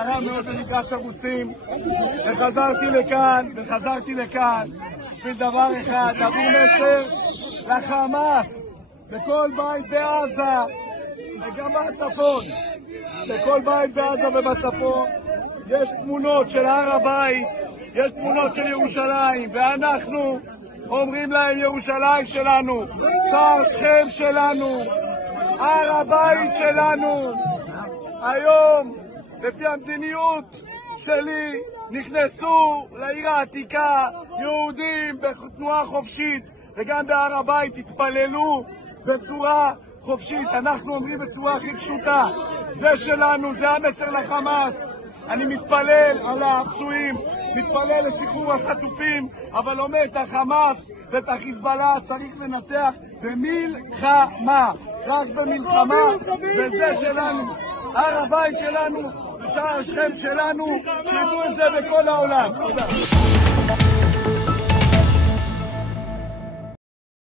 הרב מאוד במגרש הרוסים, וחזרתי לכאן בשביל דבר אחד, להביא מסר לחמאס בכל בית בעזה וגם בצפון. בכל בית בעזה ובצפון יש תמונות של הר הבית, יש תמונות של ירושלים, ואנחנו אומרים להם: ירושלים שלנו, שער שכם שלנו, הר הבית שלנו. היום לפי המדיניות שלי נכנסו לעיר העתיקה יהודים בתנועה חופשית, וגם בהר הבית התפללו בצורה חופשית. אנחנו אומרים בצורה הכי פשוטה: זה שלנו, זה המסר לחמאס. אני מתפלל על הפצועים, מתפלל לשחרור החטופים, אבל אומר את החמאס ואת החיזבאללה צריך לנצח במלחמה, רק במלחמה. וזה שלנו, הר הבית שלנו, שער שכם שלנו, שידעו את זה בכל העולם. תודה.